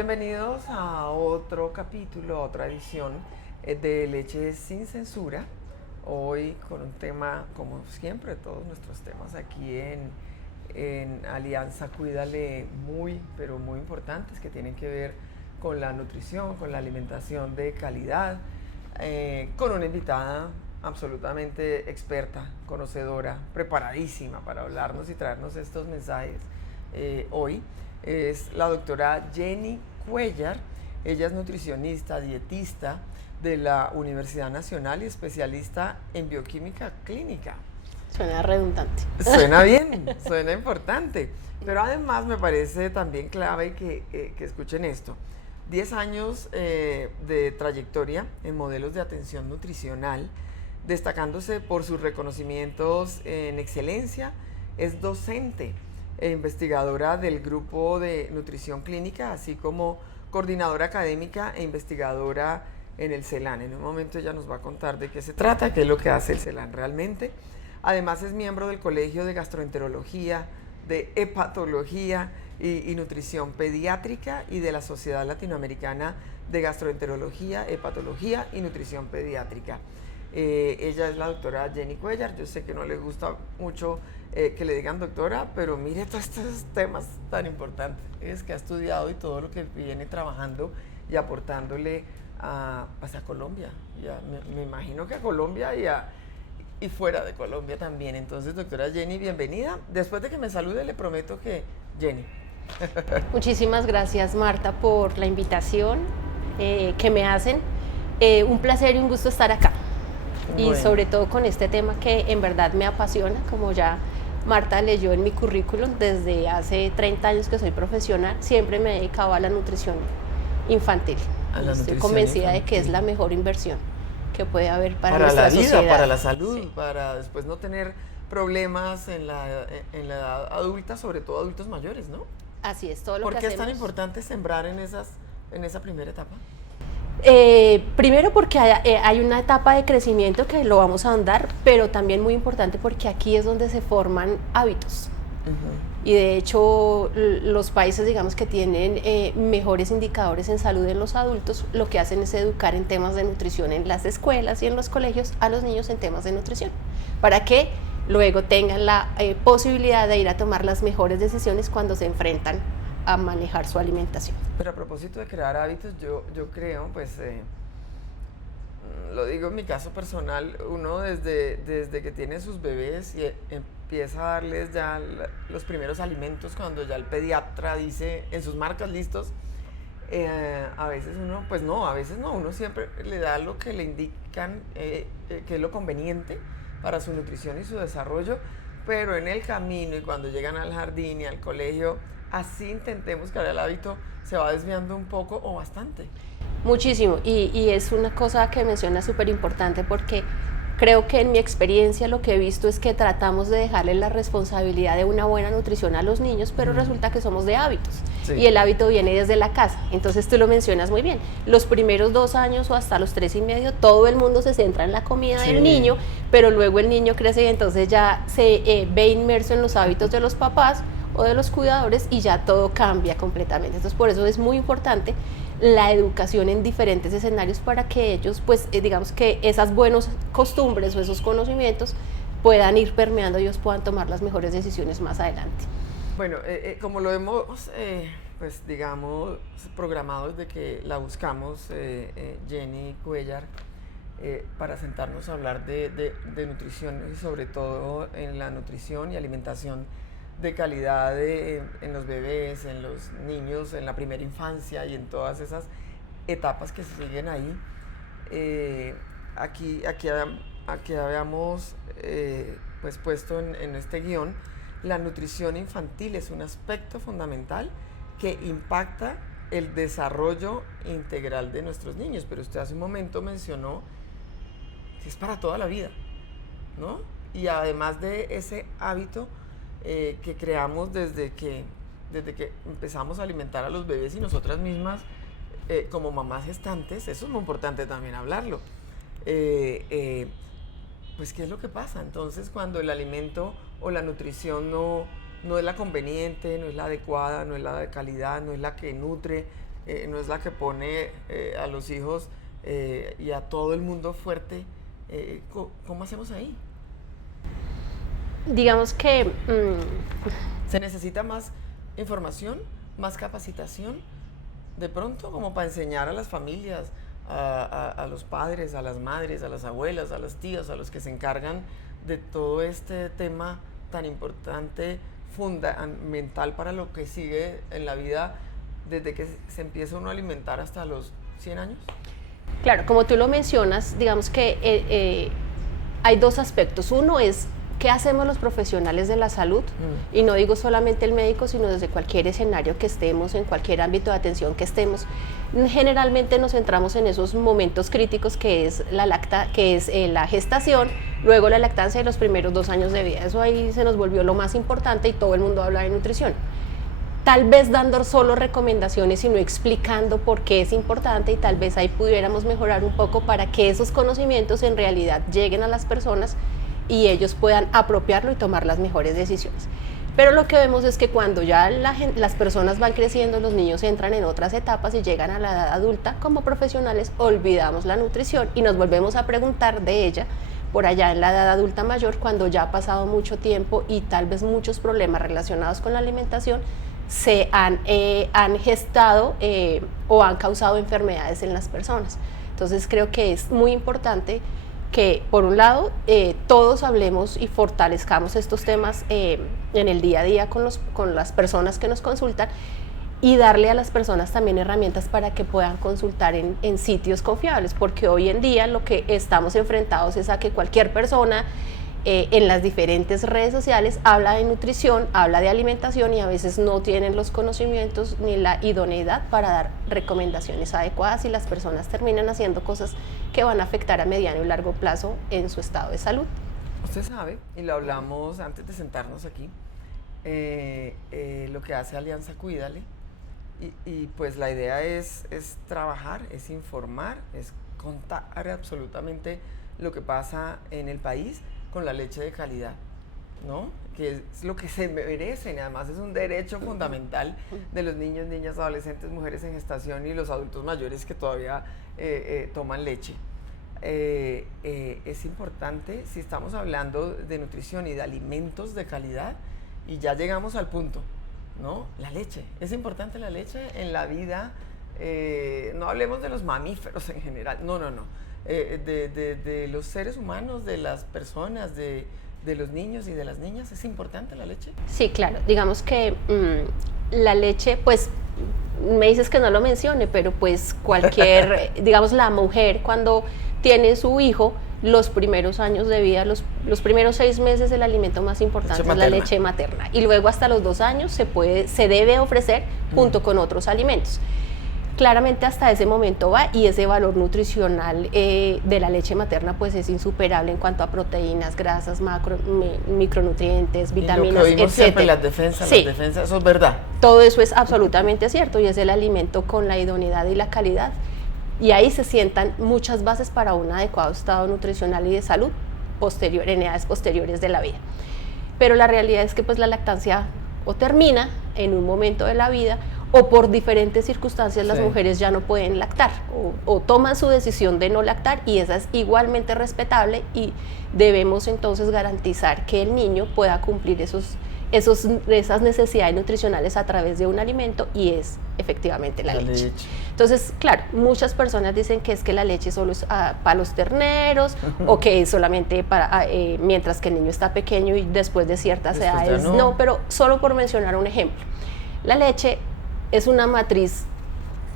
Bienvenidos a otro capítulo, a otra edición de Leche sin Censura. Hoy con un tema, como siempre, todos nuestros temas aquí en Alianza Cuídale, muy, pero muy importantes, que tienen que ver con la nutrición, con la alimentación de calidad, con una invitada absolutamente experta, conocedora, preparadísima para hablarnos y traernos estos mensajes hoy. Es la doctora Jenny Cuellar. Ella es nutricionista, dietista de la Universidad Nacional y especialista en bioquímica clínica. Suena redundante. Suena bien, suena importante, pero además me parece también clave que escuchen esto. 10 años de trayectoria en modelos de atención nutricional, destacándose por sus reconocimientos en excelencia. Es docente e investigadora del grupo de nutrición clínica, así como coordinadora académica e investigadora en el CELAN. En un momento ella nos va a contar de qué se trata, qué es lo que hace el CELAN realmente. Además es miembro del Colegio de Gastroenterología, de Hepatología y Nutrición Pediátrica y de la Sociedad Latinoamericana de Gastroenterología, Hepatología y Nutrición Pediátrica. Ella es la doctora Jenny Cuellar. Yo sé que no le gusta mucho que le digan doctora, pero mire todos estos temas tan importantes es que ha estudiado y todo lo que viene trabajando y aportándole a Colombia. Me imagino que a Colombia y fuera de Colombia también. Entonces, doctora Jenny, bienvenida. Después de que me salude, le prometo que Jenny. Muchísimas gracias, Marta, por la invitación que me hacen. Un placer y un gusto estar acá. Bueno. Y sobre todo con este tema que en verdad me apasiona, como ya Marta leyó en mi currículum, desde hace 30 años que soy profesional, siempre me he dedicado a la nutrición infantil. Estoy convencida de que es la mejor inversión que puede haber para nuestra la vida, sociedad. Para la salud, sí. Para después no tener problemas en la edad adulta, sobre todo adultos mayores, ¿no? Así es, todo lo que hacemos. ¿Por qué es tan importante sembrar en esa primera etapa? Primero porque hay una etapa de crecimiento que lo vamos a ahondar, pero también muy importante porque aquí es donde se forman hábitos. Y de hecho los países, digamos, que tienen mejores indicadores en salud en los adultos, lo que hacen es educar en temas de nutrición en las escuelas y en los colegios a los niños en temas de nutrición, para que luego tengan la posibilidad de ir a tomar las mejores decisiones cuando se enfrentan a manejar su alimentación. Pero a propósito de crear hábitos, yo creo, pues, lo digo en mi caso personal, uno desde que tiene sus bebés y empieza a darles ya los primeros alimentos, cuando ya el pediatra dice en sus marcas listos, a veces uno, pues no, a veces no, uno siempre le da lo que le indican que es lo conveniente para su nutrición y su desarrollo, pero en el camino y cuando llegan al jardín y al colegio, así intentemos crear el hábito, se va desviando un poco o bastante. Muchísimo, y es una cosa que menciona súper importante, porque creo que en mi experiencia lo que he visto es que tratamos de dejarle la responsabilidad de una buena nutrición a los niños, pero resulta que somos de hábitos, sí. Y el hábito viene desde la casa. Entonces tú lo mencionas muy bien, los primeros 2 años o hasta los 3 y medio, todo el mundo se centra en la comida del niño, pero luego el niño crece y entonces ya se ve inmerso en los hábitos de los papás o de los cuidadores y ya todo cambia completamente. Entonces por eso es muy importante la educación en diferentes escenarios, para que ellos, pues digamos que esas buenas costumbres o esos conocimientos puedan ir permeando y ellos puedan tomar las mejores decisiones más adelante. Bueno, como lo hemos, pues digamos, programado desde que la buscamos, Jenny Cuellar, para sentarnos a hablar de nutrición y sobre todo en la nutrición y alimentación de calidad en los bebés, en los niños, en la primera infancia y en todas esas etapas que se siguen ahí. Aquí habíamos pues puesto en este guión, la nutrición infantil es un aspecto fundamental que impacta el desarrollo integral de nuestros niños, pero usted hace un momento mencionó que es para toda la vida, ¿no? Y además de ese hábito que creamos desde que empezamos a alimentar a los bebés y nosotras mismas como mamás gestantes, eso es muy importante también hablarlo. Pues ¿qué es lo que pasa? Entonces cuando el alimento o la nutrición no es la conveniente, no es la adecuada, no es la de calidad, no es la que nutre no es la que pone a los hijos y a todo el mundo fuerte. ¿Cómo hacemos ahí? Digamos que ¿Se necesita más información, más capacitación, de pronto, como para enseñar a las familias, a los padres, a las madres, a las abuelas, a las tías, a los que se encargan de todo este tema tan importante, fundamental para lo que sigue en la vida, desde que se empieza uno a alimentar hasta los 100 años? Claro, como tú lo mencionas, digamos que hay dos aspectos. Uno es qué hacemos los profesionales de la salud, y no digo solamente el médico, sino desde cualquier escenario que estemos, en cualquier ámbito de atención que estemos. Generalmente nos centramos en esos momentos críticos que es la gestación, luego la lactancia y los primeros 2 años de vida. Eso ahí se nos volvió lo más importante y todo el mundo habla de nutrición. Tal vez dando solo recomendaciones y no explicando por qué es importante, y tal vez ahí pudiéramos mejorar un poco para que esos conocimientos en realidad lleguen a las personas y ellos puedan apropiarlo y tomar las mejores decisiones. Pero lo que vemos es que cuando ya las personas van creciendo, los niños entran en otras etapas y llegan a la edad adulta, como profesionales olvidamos la nutrición y nos volvemos a preguntar de ella por allá en la edad adulta mayor, cuando ya ha pasado mucho tiempo y tal vez muchos problemas relacionados con la alimentación se han gestado o han causado enfermedades en las personas. Entonces creo que es muy importante que, por un lado, todos hablemos y fortalezcamos estos temas en el día a día con las personas que nos consultan, y darle a las personas también herramientas para que puedan consultar en sitios confiables, porque hoy en día lo que estamos enfrentados es a que cualquier persona en las diferentes redes sociales habla de nutrición, habla de alimentación, y a veces no tienen los conocimientos ni la idoneidad para dar recomendaciones adecuadas, y las personas terminan haciendo cosas que van a afectar a mediano y largo plazo en su estado de salud. Usted sabe, y lo hablamos antes de sentarnos aquí, lo que hace Alianza Cuídale, y pues la idea es trabajar, es informar, es contar absolutamente lo que pasa en el país con la leche de calidad, ¿no? Que es lo que se merecen, además es un derecho fundamental de los niños, niñas, adolescentes, mujeres en gestación y los adultos mayores que todavía toman leche. Es importante, si estamos hablando de nutrición y de alimentos de calidad, y ya llegamos al punto, ¿no? La leche, es importante la leche en la vida, no hablemos de los mamíferos en general, no. De los seres humanos, de las personas, de los niños y de las niñas, ¿es importante la leche? Sí, claro, digamos que la leche, pues me dices que no lo mencione, pero pues cualquier, digamos, la mujer cuando tiene su hijo, los primeros años de vida, los primeros 6 meses, el alimento más importante es la leche materna, y luego hasta los 2 años se debe ofrecer junto con otros alimentos. Claramente hasta ese momento va, y ese valor nutricional de la leche materna pues es insuperable en cuanto a proteínas, grasas, micronutrientes, vitaminas, etc. Siempre las defensas, eso es verdad. Todo eso es absolutamente cierto, y es el alimento con la idoneidad y la calidad, y ahí se sientan muchas bases para un adecuado estado nutricional y de salud en edades posteriores de la vida. Pero la realidad es que pues la lactancia o termina en un momento de la vida, o por diferentes circunstancias las mujeres ya no pueden lactar, o toman su decisión de no lactar, y esa es igualmente respetable, y debemos entonces garantizar que el niño pueda cumplir esas necesidades nutricionales a través de un alimento, y es efectivamente la leche. Entonces, claro, muchas personas dicen que es que la leche solo es para los terneros, o que es solamente para mientras que el niño está pequeño y después de ciertas edades no, pero solo por mencionar un ejemplo, la leche es una matriz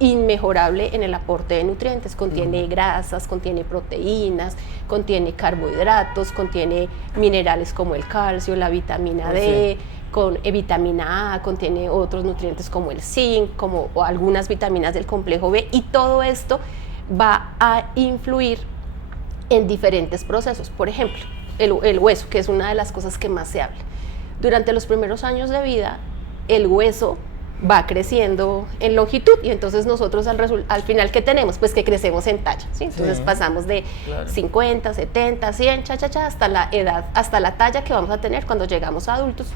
inmejorable en el aporte de nutrientes, contiene grasas, contiene proteínas, contiene carbohidratos, contiene minerales como el calcio, la vitamina D, con vitamina A, contiene otros nutrientes como el zinc, o algunas vitaminas del complejo B, y todo esto va a influir en diferentes procesos. Por ejemplo, el hueso, que es una de las cosas que más se habla. Durante los primeros años de vida, el hueso va creciendo en longitud, y entonces nosotros al final, ¿qué tenemos? Pues que crecemos en talla, ¿sí? Entonces pasamos de 50, 70, 100, hasta la talla que vamos a tener cuando llegamos a adultos,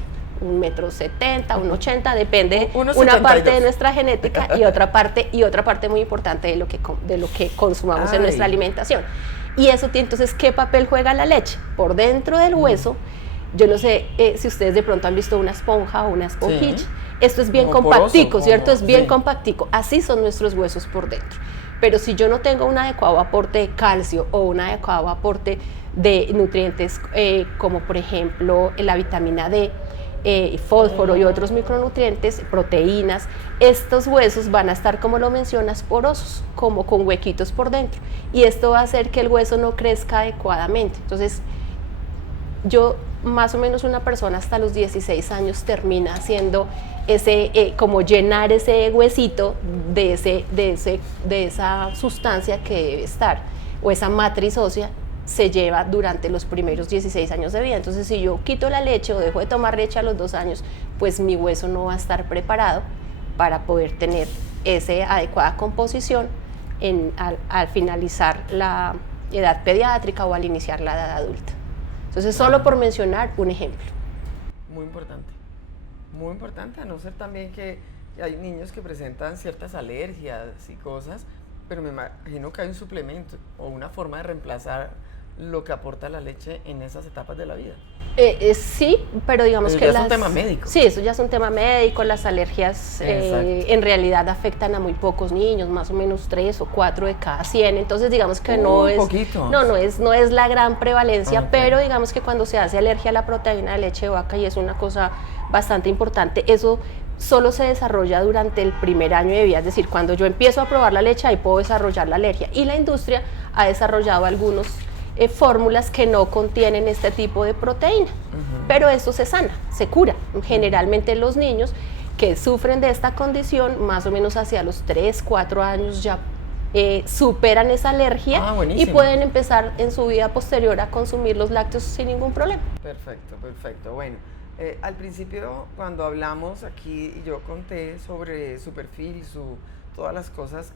1,70 m, 1,80 m, depende, 1,72 una parte de nuestra genética y otra parte muy importante de lo que consumamos en nuestra alimentación. Y eso, entonces, ¿qué papel juega la leche? Por dentro del hueso, yo no sé si ustedes de pronto han visto una esponja o una esponjilla. Sí. Esto es bien como compactico, poroso, ¿cierto? Es bien compactico. Así son nuestros huesos por dentro. Pero si yo no tengo un adecuado aporte de calcio o un adecuado aporte de nutrientes como por ejemplo la vitamina D, fósforo y otros micronutrientes, proteínas, estos huesos van a estar, como lo mencionas, porosos, como con huequitos por dentro, y esto va a hacer que el hueso no crezca adecuadamente. Entonces, yo más o menos una persona hasta los 16 años termina haciendo como llenar ese huesito de esa sustancia que debe estar, o esa matriz ósea se lleva durante los primeros 16 años de vida. Entonces, si yo quito la leche o dejo de tomar leche a los 2 años, pues mi hueso no va a estar preparado para poder tener esa adecuada composición al finalizar la edad pediátrica o al iniciar la edad adulta. Entonces, solo por mencionar un ejemplo. Muy importante, a no ser también que hay niños que presentan ciertas alergias y cosas, pero me imagino que hay un suplemento o una forma de reemplazar lo que aporta la leche en esas etapas de la vida. Sí, pero digamos que ya es un tema médico. Sí, eso ya es un tema médico. Las alergias en realidad afectan a muy pocos niños, más o menos 3 o 4 de cada 100. Entonces, digamos que no es la gran prevalencia, pero digamos que cuando se hace alergia a la proteína de leche de vaca, y es una cosa bastante importante, eso solo se desarrolla durante el primer año de vida, es decir, cuando yo empiezo a probar la leche, ahí puedo desarrollar la alergia, y la industria ha desarrollado algunos fórmulas que no contienen este tipo de proteína, pero eso se sana, se cura. Generalmente los niños que sufren de esta condición, más o menos hacia los 3, 4 años ya superan esa alergia y pueden empezar en su vida posterior a consumir los lácteos sin ningún problema. Perfecto. Bueno, al principio cuando hablamos aquí y yo conté sobre su perfil, todas las cosas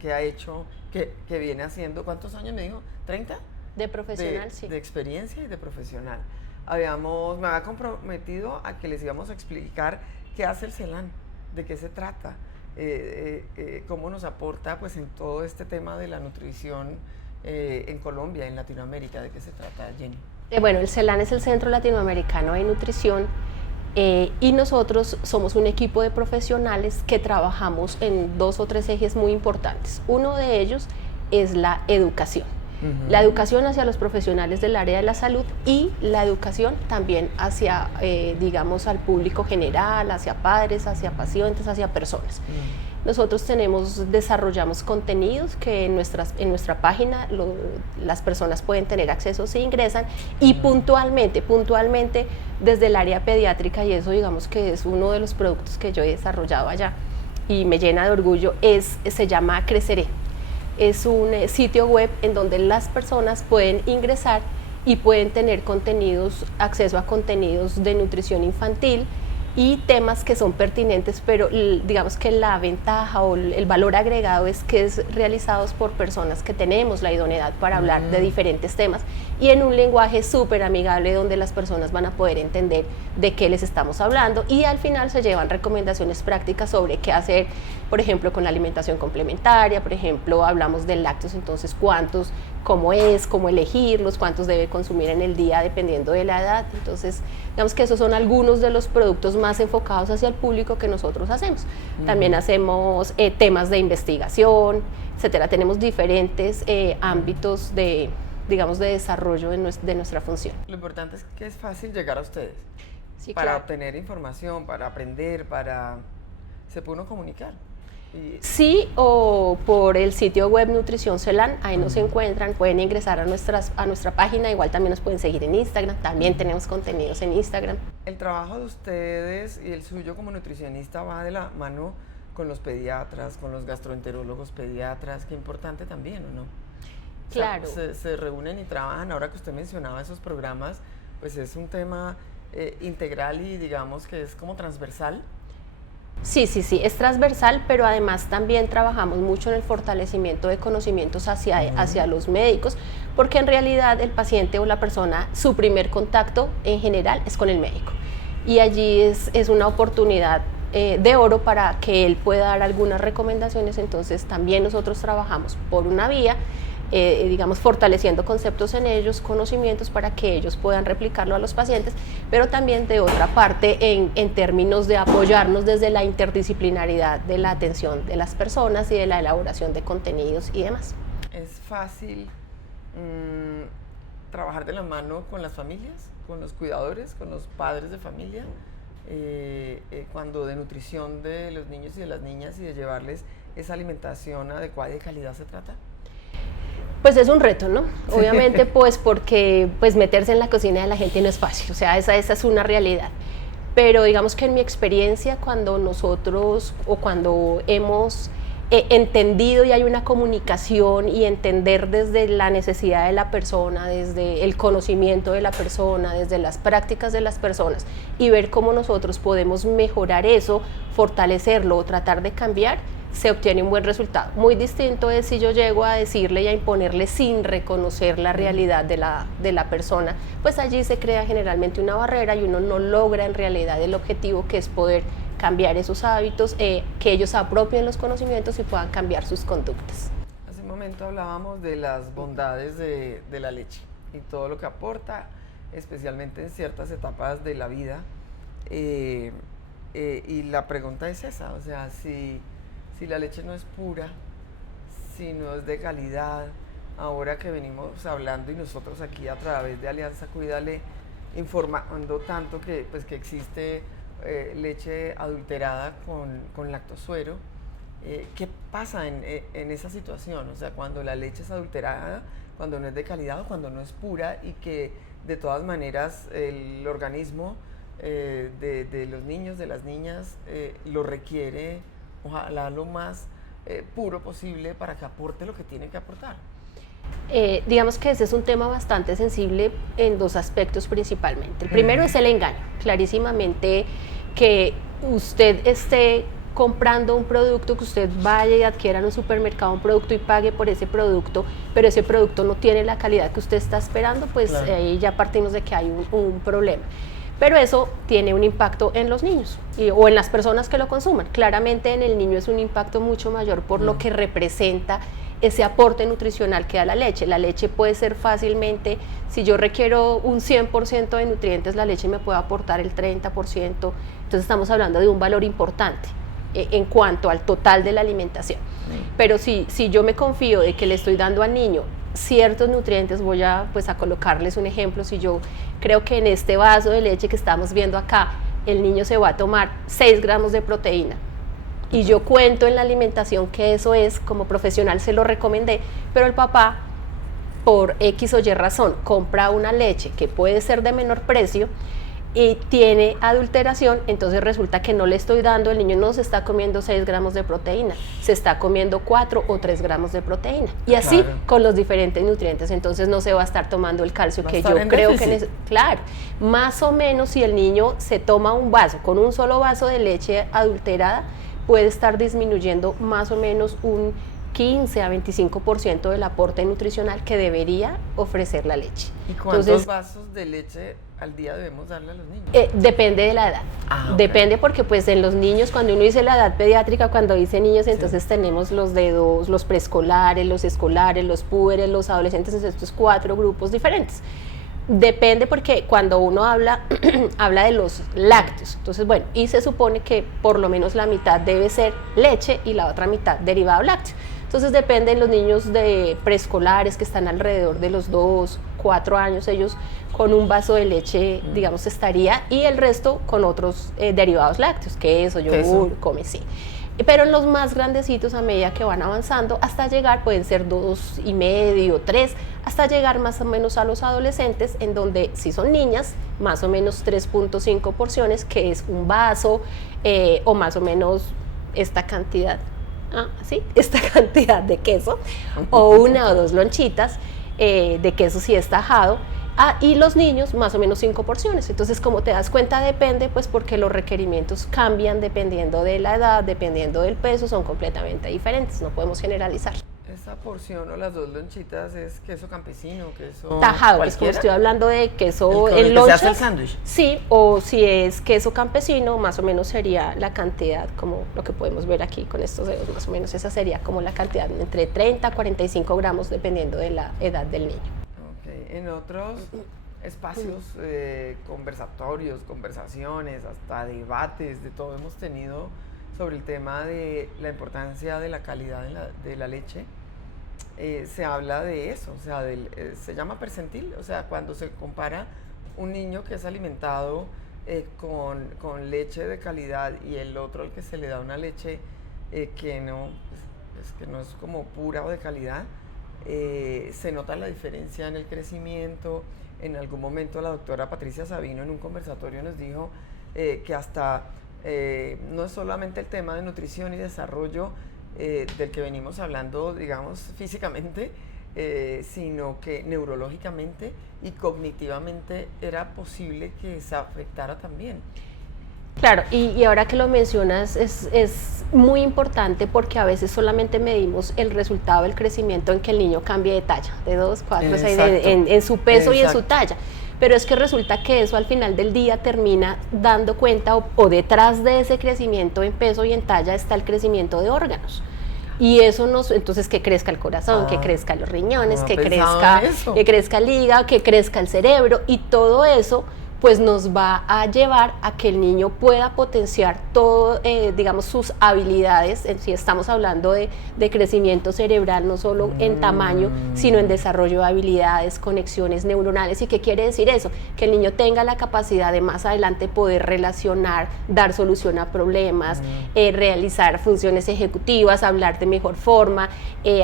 que ha hecho, que viene haciendo, ¿cuántos años me dijo? ¿30? De profesional, sí. De experiencia y de profesional. Me había comprometido a que les íbamos a explicar qué hace el CELAN, de qué se trata, cómo nos aporta pues en todo este tema de la nutrición en Colombia, en Latinoamérica. ¿De qué se trata, Jenny? Bueno, el CELAN es el Centro Latinoamericano de Nutrición y nosotros somos un equipo de profesionales que trabajamos en 2 o 3 ejes muy importantes. Uno de ellos es la educación. La educación hacia los profesionales del área de la salud y la educación también hacia, digamos, al público general, hacia padres, hacia pacientes, hacia personas. Nosotros desarrollamos contenidos que en nuestra página las personas pueden tener acceso si ingresan, y puntualmente desde el área pediátrica, y eso digamos que es uno de los productos que yo he desarrollado allá y me llena de orgullo, se llama Creceré. Es un sitio web en donde las personas pueden ingresar y pueden tener acceso a contenidos de nutrición infantil y temas que son pertinentes, pero digamos que la ventaja o el valor agregado es que es realizados por personas que tenemos la idoneidad para hablar de diferentes temas y en un lenguaje súper amigable donde las personas van a poder entender de qué les estamos hablando, y al final se llevan recomendaciones prácticas sobre qué hacer, por ejemplo, con la alimentación complementaria. Por ejemplo, hablamos de lácteos, entonces cuántos, cómo elegirlos, cuántos debe consumir en el día dependiendo de la edad. Entonces, digamos que esos son algunos de los productos más enfocados hacia el público que nosotros hacemos. También hacemos temas de investigación, etcétera. Tenemos diferentes ámbitos de desarrollo de nuestra función. Lo importante es que es fácil llegar a ustedes. Sí, para claro. obtener información, para aprender, se puede uno comunicar. Sí, o por el sitio web Nutrición CELAN, ahí nos encuentran, pueden ingresar a nuestra página, igual también nos pueden seguir en Instagram, también tenemos contenidos en Instagram. El trabajo de ustedes y el suyo como nutricionista va de la mano con los pediatras, con los gastroenterólogos pediatras, qué importante también, ¿o no? Claro. O sea, se reúnen y trabajan. Ahora que usted mencionaba esos programas, pues es un tema integral y digamos que es como transversal. Sí, es transversal, pero además también trabajamos mucho en el fortalecimiento de conocimientos hacia los médicos, porque en realidad el paciente o la persona, su primer contacto en general es con el médico. y allí es una oportunidad de oro para que él pueda dar algunas recomendaciones. Entonces también nosotros trabajamos por una vía, digamos, fortaleciendo conceptos en ellos, conocimientos para que ellos puedan replicarlo a los pacientes, pero también de otra parte en términos de apoyarnos desde la interdisciplinaridad de la atención de las personas y de la elaboración de contenidos y demás. ¿Es fácil trabajar de la mano con las familias, con los cuidadores, con los padres de familia, cuando de nutrición de los niños y de las niñas y de llevarles esa alimentación adecuada y de calidad se trata? Pues es un reto, ¿no? Obviamente, pues porque pues meterse en la cocina de la gente no es fácil, o sea, esa es una realidad. Pero digamos que en mi experiencia, cuando nosotros o cuando hemos entendido y hay una comunicación y entender desde la necesidad de la persona, desde el conocimiento de la persona, desde las prácticas de las personas y ver cómo nosotros podemos mejorar eso, fortalecerlo o tratar de cambiar, se obtiene un buen resultado. Muy distinto es si yo llego a decirle y a imponerle sin reconocer la realidad de la persona, pues allí se crea generalmente una barrera y uno no logra en realidad el objetivo, que es poder cambiar esos hábitos, que ellos apropien los conocimientos y puedan cambiar sus conductas. Hace un momento hablábamos de las bondades de la leche y todo lo que aporta, especialmente en ciertas etapas de la vida, y la pregunta es esa, o sea, si la leche no es pura, si no es de calidad, ahora que venimos hablando y nosotros aquí a través de Alianza Cuídale, informando tanto que existe leche adulterada con lactosuero, ¿qué pasa en esa situación? O sea, cuando la leche es adulterada, cuando no es de calidad o cuando no es pura y que de todas maneras el organismo de los niños, de las niñas, lo requiere, ojalá lo más puro posible para que aporte lo que tiene que aportar. Digamos que ese es un tema bastante sensible en dos aspectos principalmente. El primero es el engaño, clarísimamente que usted esté comprando un producto, que usted vaya y adquiera en un supermercado un producto y pague por ese producto, pero ese producto no tiene la calidad que usted está esperando, pues claro, ahí ya partimos de que hay un problema. Pero eso tiene un impacto en los niños o en las personas que lo consuman. Claramente en el niño es un impacto mucho mayor por lo que representa ese aporte nutricional que da la leche. La leche puede ser fácilmente, si yo requiero un 100% de nutrientes, la leche me puede aportar el 30%, entonces estamos hablando de un valor importante en cuanto al total de la alimentación. Pero si yo me confío de que le estoy dando al niño ciertos nutrientes, voy a colocarles un ejemplo. Si yo creo que en este vaso de leche que estamos viendo acá, el niño se va a tomar 6 gramos de proteína, y yo cuento en la alimentación que eso es, como profesional se lo recomendé, pero el papá, por X o Y razón, compra una leche que puede ser de menor precio y tiene adulteración, entonces resulta que no le estoy dando, el niño no se está comiendo 6 gramos de proteína, se está comiendo 4 o 3 gramos de proteína, y así claro, con los diferentes nutrientes, entonces no se va a estar tomando el calcio que yo creo que claro, más o menos si el niño se toma un vaso, con un solo vaso de leche adulterada, puede estar disminuyendo más o menos un 15 a 25% del aporte nutricional que debería ofrecer la leche. ¿Y cuántos vasos de leche al día debemos darle a los niños? Depende de la edad. Okay. Depende porque pues en los niños, cuando uno dice la edad pediátrica, cuando dice niños, entonces sí, tenemos los preescolares, los escolares, los púberes, los adolescentes, en estos 4 grupos diferentes. Depende porque cuando uno habla de los lácteos, entonces bueno, y se supone que por lo menos la mitad debe ser leche y la otra mitad derivado lácteo. Entonces depende de los niños de preescolares que están alrededor de los 2, 4 años, ellos con un vaso de leche, digamos, estaría, y el resto con otros derivados lácteos, queso, yogur, come, sí. Pero en los más grandecitos, a medida que van avanzando, hasta llegar, pueden ser 2,5, 3, hasta llegar más o menos a los adolescentes, en donde si son niñas, más o menos 3.5 porciones, que es un vaso, o más o menos esta cantidad, esta cantidad de queso, o 1 o 2 lonchitas de queso si es tajado. Y los niños más o menos 5 porciones. Entonces, como te das cuenta, depende, pues porque los requerimientos cambian dependiendo de la edad, dependiendo del peso, son completamente diferentes, no podemos generalizar. Es esa porción o las 2 lonchitas es queso campesino, queso tajado, pues como cualquiera. estoy hablando de queso Con el en que se lonchas, hace el sándwich. sí, o si es queso campesino, más o menos sería la cantidad, como lo que podemos ver aquí con estos dedos, más o menos esa sería como la cantidad, entre 30 a 45 gramos, dependiendo de la edad del niño. Okay. En otros espacios, conversatorios, conversaciones, hasta debates, de todo hemos tenido sobre el tema de la importancia de la calidad de la leche. Se habla de eso, o sea, se llama percentil, o sea, cuando se compara un niño que es alimentado con leche de calidad y el otro al que se le da una leche que no es como pura o de calidad, se nota la diferencia en el crecimiento. En algún momento la doctora Patricia Sabino en un conversatorio nos dijo que hasta no es solamente el tema de nutrición y desarrollo del que venimos hablando, digamos, físicamente, sino que neurológicamente y cognitivamente era posible que se afectara también. Claro, y ahora que lo mencionas es muy importante porque a veces solamente medimos el resultado del crecimiento en que el niño cambie de talla, de 2, 4, 6, en su peso y en su talla. Pero es que resulta que eso al final del día termina dando cuenta o detrás de ese crecimiento en peso y en talla está el crecimiento de órganos. Y eso entonces que crezca el corazón, que crezcan los riñones, que crezca el hígado, que crezca el cerebro, y todo eso pues nos va a llevar a que el niño pueda potenciar todo, digamos, sus habilidades, si estamos hablando de crecimiento cerebral, no solo en tamaño, sino en desarrollo de habilidades, conexiones neuronales. ¿Y qué quiere decir eso? Que el niño tenga la capacidad de más adelante poder relacionar, dar solución a problemas, realizar funciones ejecutivas, hablar de mejor forma,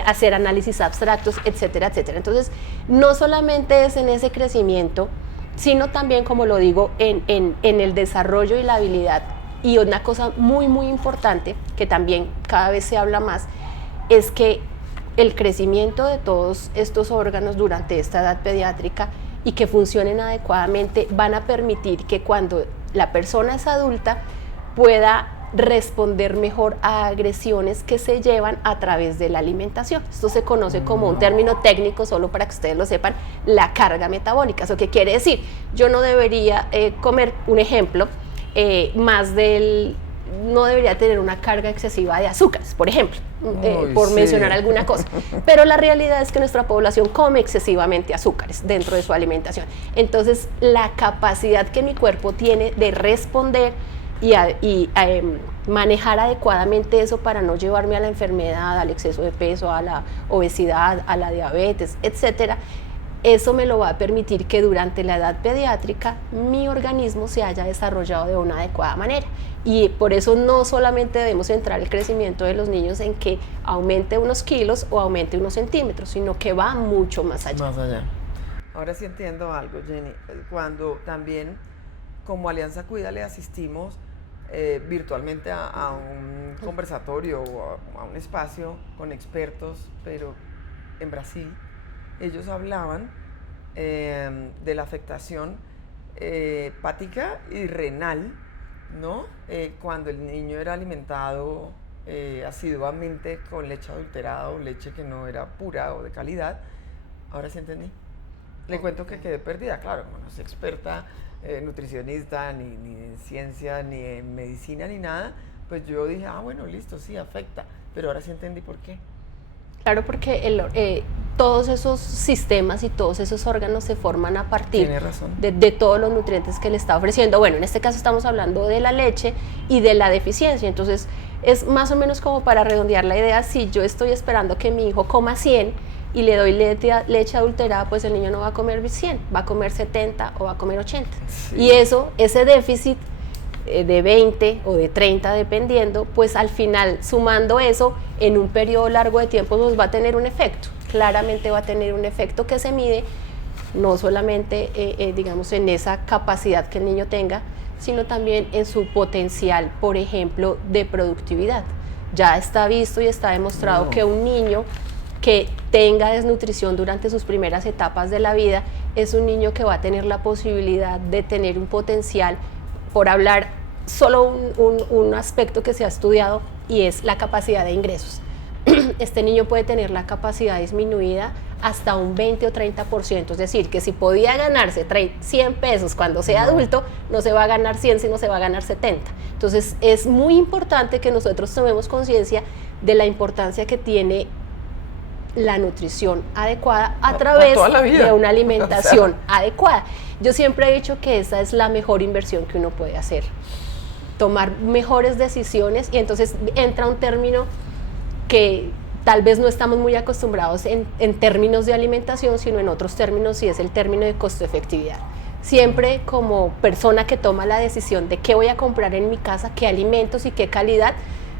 hacer análisis abstractos, etcétera, etcétera. Entonces, no solamente es en ese crecimiento, sino también, como lo digo, en el desarrollo y la habilidad. Y una cosa muy, muy importante, que también cada vez se habla más, es que el crecimiento de todos estos órganos durante esta edad pediátrica y que funcionen adecuadamente van a permitir que cuando la persona es adulta pueda responder mejor a agresiones que se llevan a través de la alimentación. Esto se conoce como un término técnico, solo para que ustedes lo sepan, la carga metabólica. ¿Eso qué quiere decir? Yo no debería comer, un ejemplo, no debería tener una carga excesiva de azúcares, por ejemplo, por mencionar alguna cosa. Pero la realidad es que nuestra población come excesivamente azúcares dentro de su alimentación. Entonces, la capacidad que mi cuerpo tiene de responder y manejar adecuadamente eso para no llevarme a la enfermedad, al exceso de peso, a la obesidad, a la diabetes, etcétera, eso me lo va a permitir que durante la edad pediátrica mi organismo se haya desarrollado de una adecuada manera. Y por eso no solamente debemos centrar el crecimiento de los niños en que aumente unos kilos o aumente unos centímetros, sino que va mucho más allá. Más allá. Ahora sí entiendo algo, Jenny. Cuando también como Alianza Cuida le asistimos virtualmente a un conversatorio o a un espacio con expertos, pero en Brasil, ellos hablaban de la afectación hepática y renal, ¿no? Cuando el niño era alimentado asiduamente con leche adulterada o leche que no era pura o de calidad. Ahora sí entendí. Le cuento que quedé perdida, claro, como no soy experta nutricionista, ni en ciencia, ni en medicina, ni nada, pues yo dije, bueno, listo, sí, afecta, pero ahora sí entendí por qué. Claro, porque todos esos sistemas y todos esos órganos se forman a partir de todos los nutrientes que le está ofreciendo. Bueno, en este caso estamos hablando de la leche y de la deficiencia, entonces es más o menos como para redondear la idea, si yo estoy esperando que mi hijo coma 100 y le doy leche adulterada, pues el niño no va a comer 100, va a comer 70 o va a comer 80. Sí. Y ese déficit de 20 o de 30 dependiendo, pues al final sumando eso en un periodo largo de tiempo nos va a tener un efecto, claramente va a tener un efecto que se mide no solamente digamos en esa capacidad que el niño tenga, sino también en su potencial, por ejemplo, de productividad. Ya está visto y está demostrado que un niño que tenga desnutrición durante sus primeras etapas de la vida es un niño que va a tener la posibilidad de tener un potencial, por hablar solo un aspecto que se ha estudiado, y es la capacidad de ingresos. este niño puede tener la capacidad disminuida hasta un 20 o 30%, es decir, que si podía ganarse 100 pesos cuando sea adulto, no se va a ganar 100, sino se va a ganar 70. Entonces es muy importante que nosotros tomemos conciencia de la importancia que tiene la nutrición adecuada a través de una alimentación adecuada. Yo siempre he dicho que esa es la mejor inversión que uno puede hacer, tomar mejores decisiones, y entonces entra un término que tal vez no estamos muy acostumbrados en términos de alimentación, sino en otros términos, y es el término de costo-efectividad. Siempre como persona que toma la decisión de qué voy a comprar en mi casa, qué alimentos y qué calidad,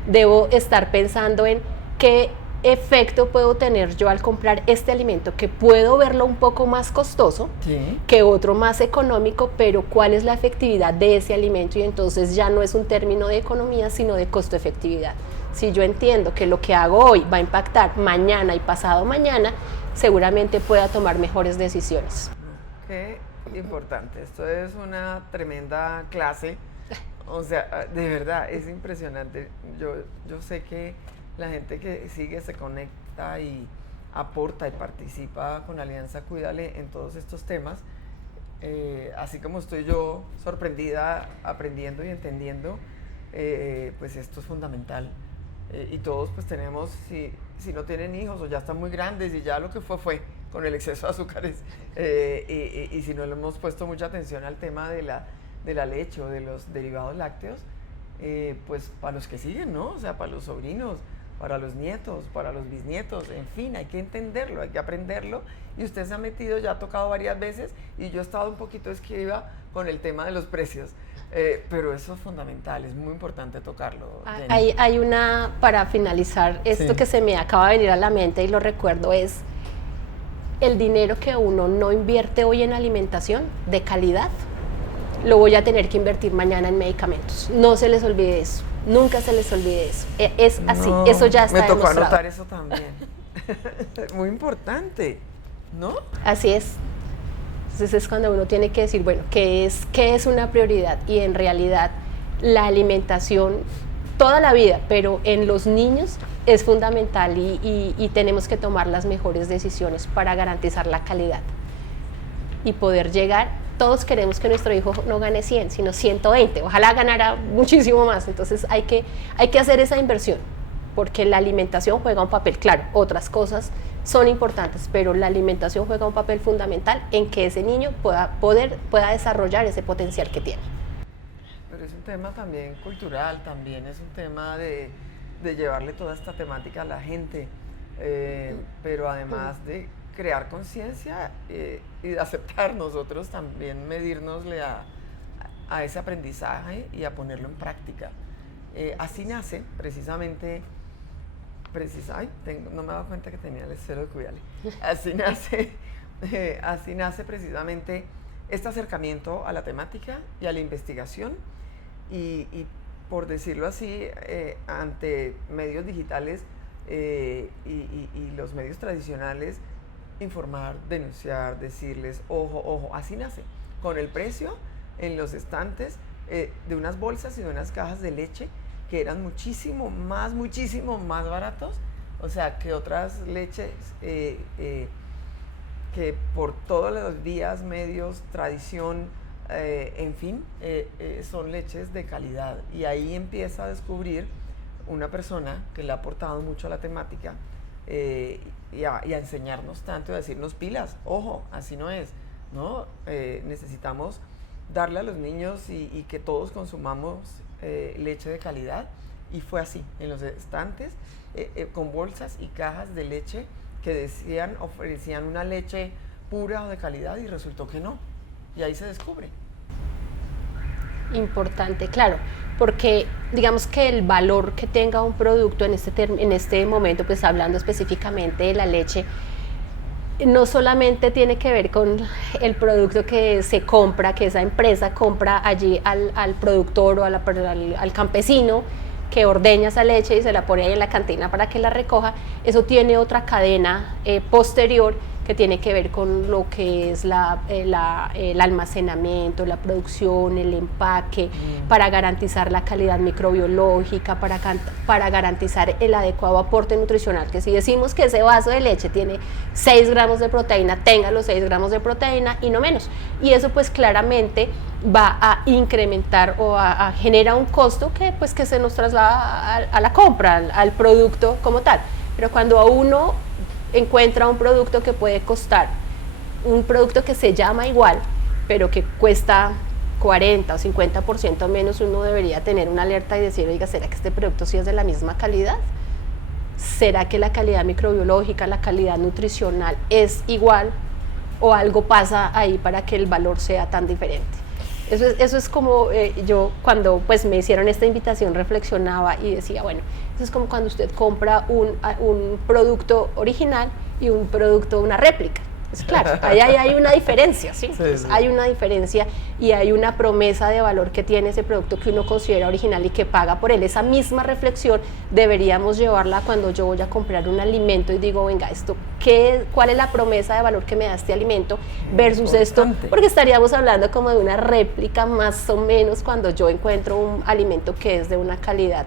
debo estar pensando en qué efecto puedo tener yo al comprar este alimento, que puedo verlo un poco más costoso que otro más económico, pero cuál es la efectividad de ese alimento, y entonces ya no es un término de economía, sino de costo-efectividad. Si yo entiendo que lo que hago hoy va a impactar mañana y pasado mañana, seguramente pueda tomar mejores decisiones. Qué importante, esto es una tremenda clase, o sea, de verdad, es impresionante. Yo sé que la gente que sigue se conecta y aporta y participa con Alianza Cuídale en todos estos temas, así como estoy yo sorprendida, aprendiendo y entendiendo, pues esto es fundamental. Y todos pues tenemos, si no tienen hijos o ya están muy grandes y ya lo que fue con el exceso de azúcares, y si no le hemos puesto mucha atención al tema de la leche o de los derivados lácteos, pues para los que siguen, ¿no? O sea, para los sobrinos, para los nietos, para los bisnietos, en fin, hay que entenderlo, hay que aprenderlo, y usted se ha metido, ya ha tocado varias veces, y yo he estado un poquito esquiva con el tema de los precios, pero eso es fundamental, es muy importante tocarlo. Hay una, para finalizar, esto que se me acaba de venir a la mente y lo recuerdo, es el dinero que uno no invierte hoy en alimentación de calidad, lo voy a tener que invertir mañana en medicamentos. No se les olvide eso, nunca se les olvide eso. Es así, no, eso ya está demostrado. Me tocó anotar eso también. Muy importante, ¿no? Así es. Entonces es cuando uno tiene que decir, bueno, ¿qué es una prioridad? Y en realidad la alimentación toda la vida, pero en los niños es fundamental, y tenemos que tomar las mejores decisiones para garantizar la calidad y poder llegar. Todos queremos que nuestro hijo no gane 100, sino 120, ojalá ganara muchísimo más. Entonces hay que hacer esa inversión, porque la alimentación juega un papel, claro, otras cosas son importantes, pero la alimentación juega un papel fundamental en que ese niño pueda desarrollar ese potencial que tiene. Pero es un tema también cultural, también es un tema de llevarle toda esta temática a la gente, pero además de crear conciencia y de aceptar nosotros también, medirnosle a ese aprendizaje y a ponerlo en práctica. Así nace precisamente, no me he dado cuenta que tenía el cero de Cuídale. Así nace precisamente este acercamiento a la temática y a la investigación, y por decirlo así, ante medios digitales y los medios tradicionales, informar, denunciar, decirles, ojo, así nace, con el precio en los estantes de unas bolsas y de unas cajas de leche que eran muchísimo más baratos, o sea, que otras leches que por todos los vías, medios, tradición, en fin, son leches de calidad. Y ahí empieza a descubrir una persona que le ha aportado mucho a la temática, y a enseñarnos tanto, y a decirnos pilas, ojo, así no es, ¿no? Necesitamos darle a los niños y que todos consumamos leche de calidad, y fue así, en los estantes, con bolsas y cajas de leche que ofrecían una leche pura o de calidad, y resultó que no, y ahí se descubre. Importante, claro, porque digamos que el valor que tenga un producto en este momento, pues hablando específicamente de la leche, no solamente tiene que ver con el producto que se compra, que esa empresa compra allí al productor o al campesino que ordeña esa leche y se la pone ahí en la cantina para que la recoja. Eso tiene otra cadena posterior que tiene que ver con lo que es el almacenamiento, la producción, el empaque, para garantizar la calidad microbiológica, para garantizar el adecuado aporte nutricional, que si decimos que ese vaso de leche tiene 6 gramos de proteína, tenga los 6 gramos de proteína y no menos. Y eso pues claramente va a incrementar o a generar un costo que se nos traslada a la compra, al producto como tal. Pero cuando a uno encuentra un producto que puede costar, un producto que se llama igual, pero que cuesta 40 o 50% menos, uno debería tener una alerta y decir, oiga, ¿será que este producto sí es de la misma calidad? ¿Será que la calidad microbiológica, la calidad nutricional es igual o algo pasa ahí para que el valor sea tan diferente? Eso es como yo cuando pues me hicieron esta invitación reflexionaba y decía, bueno, eso es como cuando usted compra un producto original y un producto, una réplica. Es claro, ahí hay una diferencia, ¿sí? Sí. Hay una diferencia y hay una promesa de valor que tiene ese producto que uno considera original y que paga por él. Esa misma reflexión deberíamos llevarla cuando yo voy a comprar un alimento y digo, venga, ¿cuál es la promesa de valor que me da este alimento versus esto? Porque estaríamos hablando como de una réplica más o menos cuando yo encuentro un alimento que es de una calidad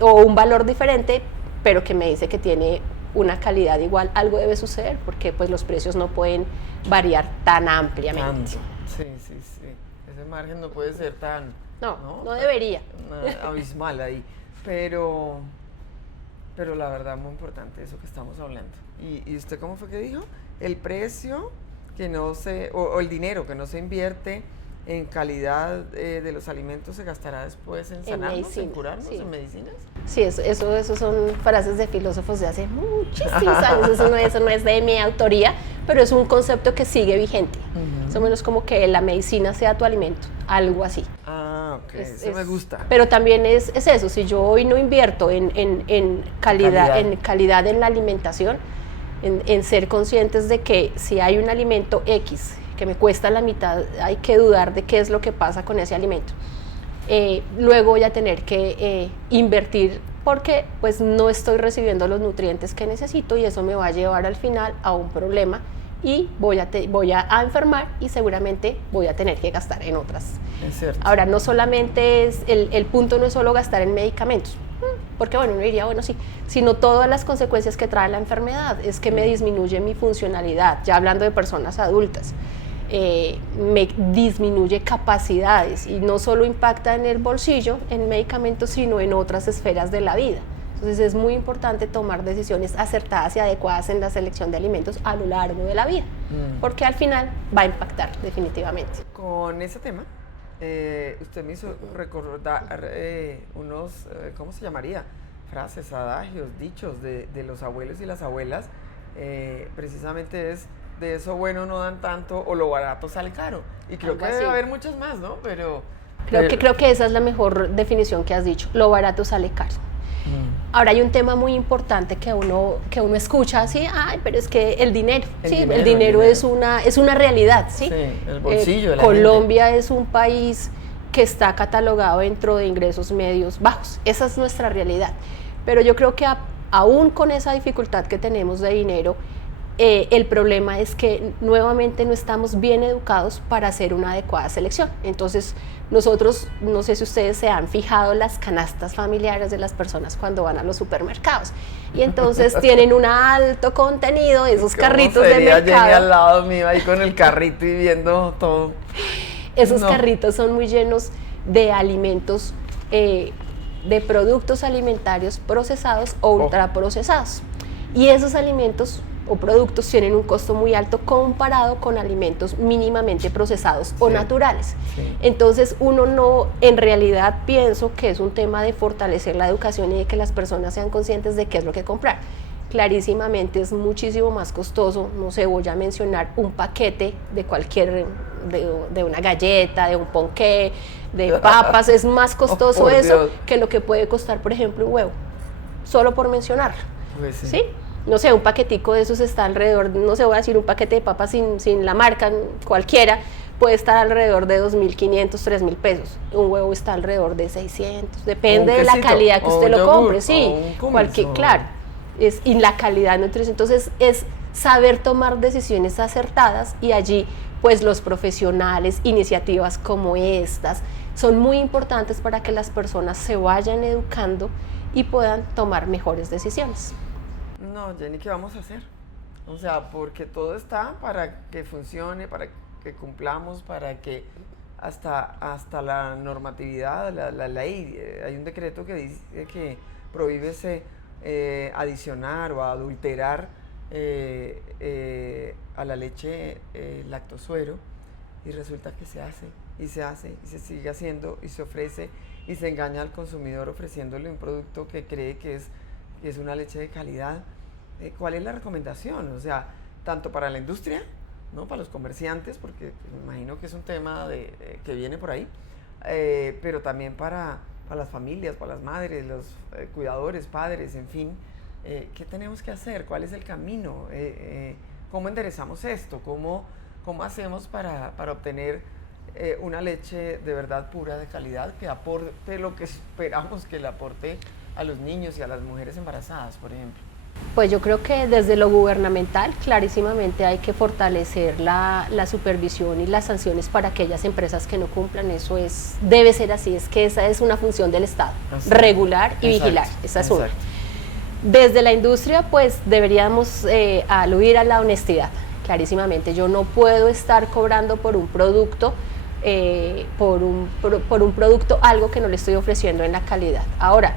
o un valor diferente, pero que me dice que tiene una calidad igual. Algo debe suceder porque pues los precios no pueden variar tan ampliamente. Sí. Ese margen no puede ser tan... No debería. Abismal ahí. Pero la verdad muy importante eso que estamos hablando. ¿Y usted cómo fue que dijo? El precio que no se... o el dinero que no se invierte en calidad de los alimentos se gastará después en sanarnos, en curarnos, sí. En medicinas. Sí, eso son frases de filósofos de hace muchísimos años, eso no es de mi autoría, pero es un concepto que sigue vigente. Más o menos como que la medicina sea tu alimento, algo así. Ok, eso me gusta. Pero también es eso, si yo hoy no invierto en calidad en la alimentación, en ser conscientes de que si hay un alimento X que me cuesta la mitad, hay que dudar de qué es lo que pasa con ese alimento. Luego voy a tener que invertir porque pues no estoy recibiendo los nutrientes que necesito y eso me va a llevar al final a un problema y voy a enfermar y seguramente voy a tener que gastar en otras. Es cierto. Ahora, no solamente es, el punto no es solo gastar en medicamentos, porque bueno, uno diría, bueno, sí, sino todas las consecuencias que trae la enfermedad, es que me disminuye mi funcionalidad, ya hablando de personas adultas. Me disminuye capacidades y no solo impacta en el bolsillo, en medicamentos, sino en otras esferas de la vida. Entonces es muy importante tomar decisiones acertadas y adecuadas en la selección de alimentos a lo largo de la vida, porque al final va a impactar definitivamente. Con ese tema, usted me hizo recordar unos, ¿cómo se llamaría? Frases, adagios, dichos de los abuelos y las abuelas, precisamente es de eso bueno no dan tanto o lo barato sale caro. Y creo que debe haber muchos más, ¿no? Creo que esa es la mejor definición que has dicho, lo barato sale caro. Ahora hay un tema muy importante que uno escucha así, pero es que el dinero, el dinero es una realidad, ¿sí? Sí, el bolsillo de la Colombia gente. Es un país que está catalogado dentro de ingresos medios bajos, esa es nuestra realidad. Pero yo creo que aún con esa dificultad que tenemos de dinero, el problema es que nuevamente no estamos bien educados para hacer una adecuada selección. Entonces nosotros, no sé si ustedes se han fijado las canastas familiares de las personas cuando van a los supermercados y entonces tienen un alto contenido de esos carritos de mercado. Jenny al lado mío ahí con el carrito y viendo todo. Esos carritos son muy llenos de alimentos, de productos alimentarios procesados o ultraprocesados. Y esos alimentos o productos tienen un costo muy alto comparado con alimentos mínimamente procesados o naturales. Sí. Entonces en realidad pienso que es un tema de fortalecer la educación y de que las personas sean conscientes de qué es lo que comprar. Clarísimamente es muchísimo más costoso, no sé, voy a mencionar un paquete de de una galleta, de un ponqué, de papas, es más costoso eso que lo que puede costar, por ejemplo, un huevo, solo por mencionarlo. Pues sí. ¿Sí? No sé, un paquetico de esos está alrededor, no sé, voy a decir un paquete de papas sin la marca, cualquiera, puede estar alrededor de 2.500, 3.000 pesos. Un huevo está alrededor de 600, depende de la calidad que usted lo compre, sí, claro, y la calidad nutricional. Entonces saber tomar decisiones acertadas, y allí pues los profesionales, iniciativas como estas, son muy importantes para que las personas se vayan educando y puedan tomar mejores decisiones. No, Jenny, ¿qué vamos a hacer? O sea, porque todo está para que funcione, para que cumplamos, para que hasta la normatividad, la ley, hay un decreto que dice que prohíbe adicionar o adulterar a la leche lactosuero, y resulta que se hace y se sigue haciendo y se ofrece y se engaña al consumidor ofreciéndole un producto que cree que es una leche de calidad. ¿Cuál es la recomendación? O sea, tanto para la industria, ¿no? Para los comerciantes, porque me imagino que es un tema que viene por ahí, pero también para las familias, para las madres, los cuidadores, padres, en fin. ¿Qué tenemos que hacer? ¿Cuál es el camino? ¿Cómo enderezamos esto? ¿Cómo hacemos para obtener una leche de verdad pura, de calidad, que aporte lo que esperamos que le aporte a los niños y a las mujeres embarazadas, por ejemplo? Pues yo creo que desde lo gubernamental clarísimamente hay que fortalecer la supervisión y las sanciones para aquellas empresas que no cumplan. Eso debe ser así, es que esa es una función del Estado, regular y vigilar, esa es una. Desde la industria pues deberíamos aludir a la honestidad, clarísimamente. Yo no puedo estar cobrando por un producto, por un producto algo que no le estoy ofreciendo en la calidad. Ahora,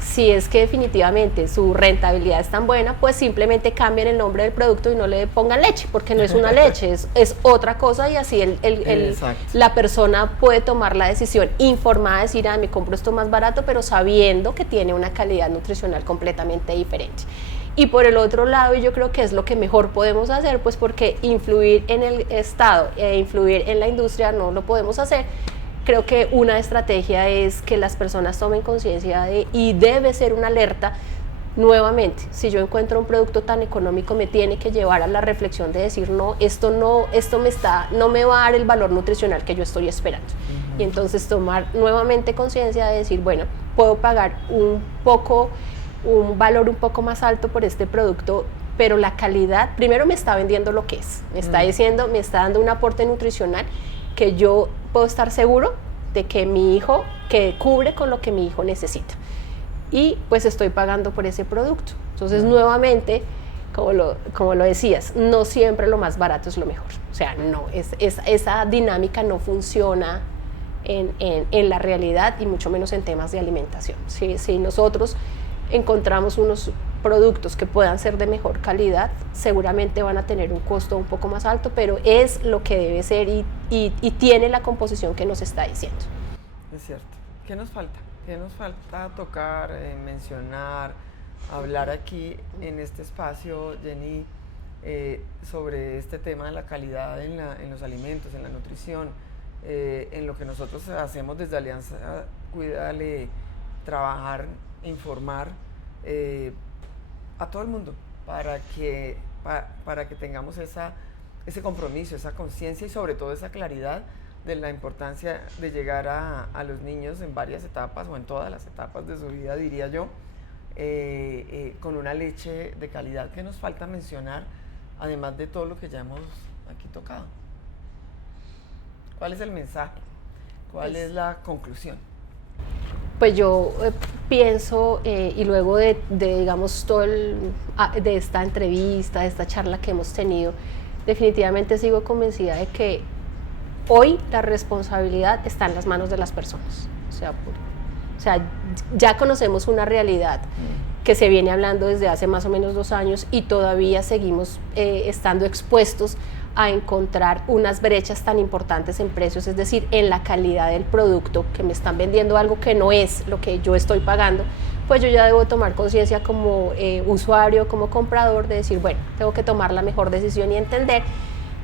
si es que definitivamente su rentabilidad es tan buena, pues simplemente cambien el nombre del producto y no le pongan leche, porque no es una leche, es otra cosa, y así la persona puede tomar la decisión informada, decir, me compro esto más barato, pero sabiendo que tiene una calidad nutricional completamente diferente. Y por el otro lado, y yo creo que es lo que mejor podemos hacer, pues porque influir en el Estado e influir en la industria no lo podemos hacer. Creo que una estrategia es que las personas tomen conciencia y debe ser una alerta nuevamente. Si yo encuentro un producto tan económico, me tiene que llevar a la reflexión de decir, esto no me va a dar el valor nutricional que yo estoy esperando. Y entonces tomar nuevamente conciencia de decir, bueno, puedo pagar un valor un poco más alto por este producto, pero la calidad, primero me está vendiendo lo que es, me está dando un aporte nutricional que yo puedo estar seguro de que cubre con lo que mi hijo necesita, y pues estoy pagando por ese producto. Entonces nuevamente, como lo decías, no siempre lo más barato es lo mejor, o sea, esa dinámica no funciona en la realidad, y mucho menos en temas de alimentación. Si nosotros encontramos unos productos que puedan ser de mejor calidad, seguramente van a tener un costo un poco más alto, pero es lo que debe ser y tiene la composición que nos está diciendo. Es cierto. ¿Qué nos falta? ¿Qué nos falta tocar, mencionar, hablar aquí en este espacio, Jenny, sobre este tema de la calidad en los alimentos, en la nutrición, en lo que nosotros hacemos desde Alianza Cuídale, trabajar, informar a todo el mundo para que tengamos ese compromiso, esa conciencia y sobre todo esa claridad de la importancia de llegar a los niños en varias etapas o en todas las etapas de su vida, diría yo, con una leche de calidad? Que nos falta mencionar, además de todo lo que ya hemos aquí tocado. ¿Cuál es el mensaje? ¿Cuál es la conclusión? Pues yo pienso, y luego de digamos, de esta entrevista, de esta charla que hemos tenido, definitivamente sigo convencida de que hoy la responsabilidad está en las manos de las personas. O sea, ya conocemos una realidad que se viene hablando desde hace más o menos 2 años, y todavía seguimos estando expuestos a encontrar unas brechas tan importantes en precios, es decir, en la calidad del producto, que me están vendiendo algo que no es lo que yo estoy pagando. Pues yo ya debo tomar conciencia como usuario, como comprador, de decir, bueno, tengo que tomar la mejor decisión y entender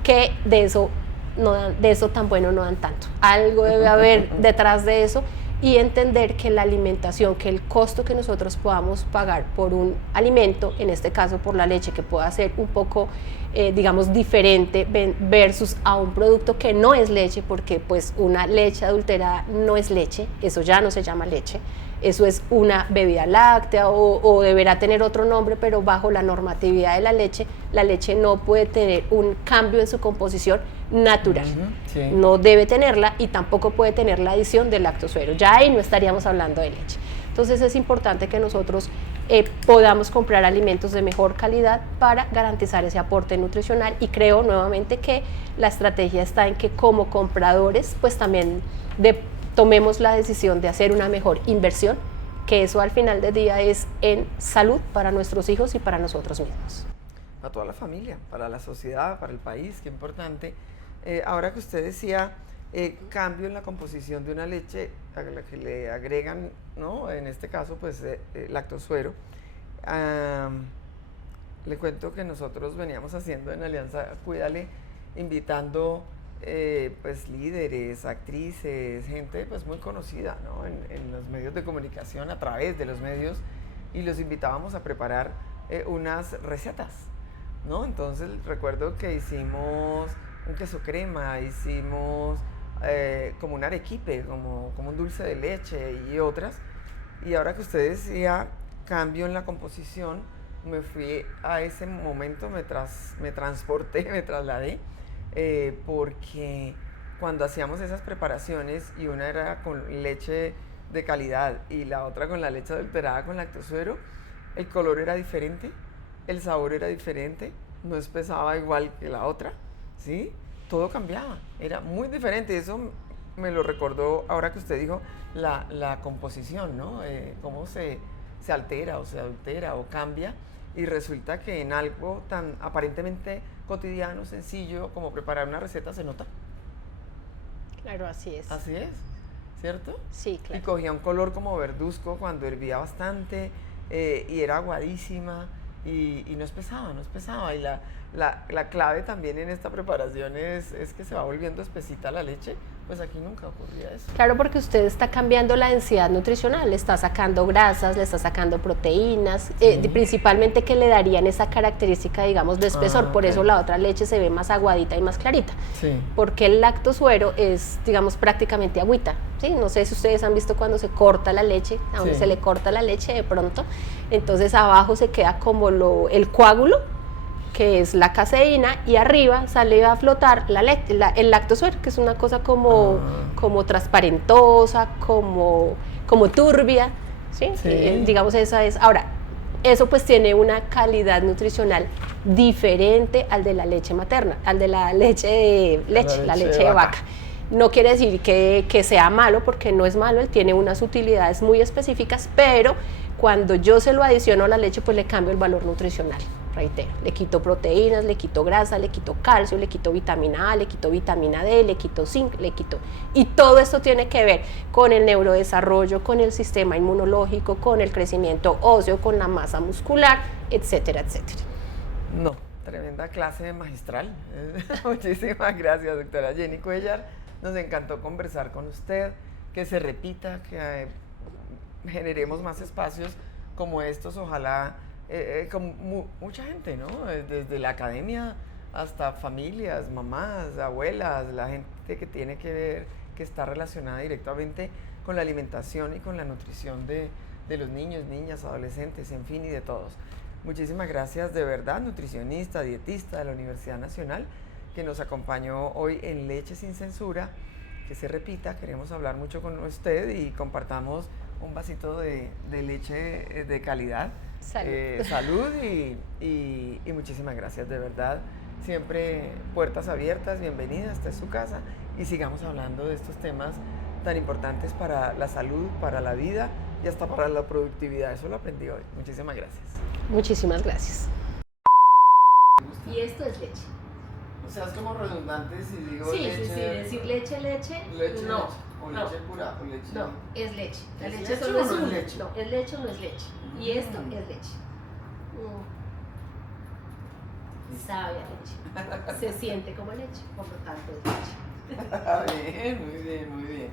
que de eso tan bueno no dan tanto. Algo debe haber detrás de eso, y entender que la alimentación, que el costo que nosotros podamos pagar por un alimento, en este caso por la leche, que pueda ser un poco digamos, diferente versus a un producto que no es leche, porque pues una leche adulterada no es leche, eso ya no se llama leche, eso es una bebida láctea o deberá tener otro nombre, pero bajo la normatividad de la leche no puede tener un cambio en su composición natural, sí. no debe tenerla y tampoco puede tener la adición de lactosuero, ya ahí no estaríamos hablando de leche. Entonces es importante que nosotros podamos comprar alimentos de mejor calidad para garantizar ese aporte nutricional, y creo nuevamente que la estrategia está en que como compradores pues también tomemos la decisión de hacer una mejor inversión, que eso al final del día es en salud para nuestros hijos y para nosotros mismos. Para toda la familia, para la sociedad, para el país, qué importante. Ahora que usted decía cambio en la composición de una leche a la que le agregan, ¿no? En este caso, pues lactosuero. Le cuento que nosotros veníamos haciendo en Alianza Cuídale, invitando pues líderes, actrices, gente pues muy conocida, ¿no? en los medios de comunicación, a través de los medios, y los invitábamos a preparar unas recetas, ¿no? Entonces recuerdo que hicimos un queso crema, hicimos como un arequipe, como un dulce de leche y otras. Y ahora que usted decía cambio en la composición, me fui a ese momento, me transporté, me trasladé, porque cuando hacíamos esas preparaciones, y una era con leche de calidad y la otra con la leche adulterada con lactosuero, el color era diferente, el sabor era diferente, no espesaba igual que la otra, ¿sí? Todo cambiaba, era muy diferente. Eso me lo recordó ahora que usted dijo la composición, ¿no? Cómo se altera o se adultera o cambia, y resulta que en algo tan aparentemente cotidiano, sencillo como preparar una receta se nota. Claro, así es. Así es, ¿cierto? Sí, claro. Y cogía un color como verduzco cuando hervía bastante, y era aguadísima, y no espesaba. Y la clave también en esta preparación es que se va volviendo espesita la leche. Pues aquí nunca ocurría eso. Claro, porque usted está cambiando la densidad nutricional, le está sacando grasas, le está sacando proteínas, principalmente que le darían esa característica, digamos, de espesor. Por eso la otra leche se ve más aguadita y más clarita. Sí. Porque el lactosuero es, digamos, prácticamente agüita, ¿sí? No sé si ustedes han visto cuando se corta la leche, a donde se le corta la leche de pronto, entonces abajo se queda como el coágulo, que es la caseína, y arriba sale a flotar el lactosuero, que es una cosa como transparentosa, como turbia, ¿sí? Digamos, esa es. Ahora, eso pues tiene una calidad nutricional diferente al de la leche materna, al de la leche de vaca. No quiere decir que sea malo, porque no es malo, él tiene unas utilidades muy específicas, pero cuando yo se lo adiciono a la leche, pues le cambio el valor nutricional. Reitero, le quito proteínas, le quito grasa, le quito calcio, le quito vitamina A, le quito vitamina D, le quito zinc, y todo esto tiene que ver con el neurodesarrollo, con el sistema inmunológico, con el crecimiento óseo, con la masa muscular, etcétera, etcétera. No, tremenda clase magistral. Muchísimas gracias, doctora Jenny Cuellar. Nos encantó conversar con usted, que se repita, que generemos más espacios como estos, ojalá con mucha gente, ¿no? Desde la academia hasta familias, mamás, abuelas, la gente que tiene que ver, que está relacionada directamente con la alimentación y con la nutrición de los niños, niñas, adolescentes, en fin, y de todos. Muchísimas gracias, de verdad, nutricionista, dietista de la Universidad Nacional, que nos acompañó hoy en Leche Sin Censura. Que se repita, queremos hablar mucho con usted y compartamos un vasito de leche de calidad. Salud. Salud y muchísimas gracias, de verdad. Siempre puertas abiertas, bienvenida, esta es su casa, y sigamos hablando de estos temas tan importantes para la salud, para la vida y hasta para la productividad. Eso lo aprendí hoy. Muchísimas gracias. Muchísimas gracias. Y esto es leche. O sea, es como redundante si digo sí, leche. Sí, decir leche, no. Leche pura o leche. No, es leche. La ¿Es leche leche solo o es no es una. leche? No, es leche o no es leche. Y esto es leche. Sabe a leche. Se siente como leche, por lo tanto es leche. Bien, muy bien, muy bien.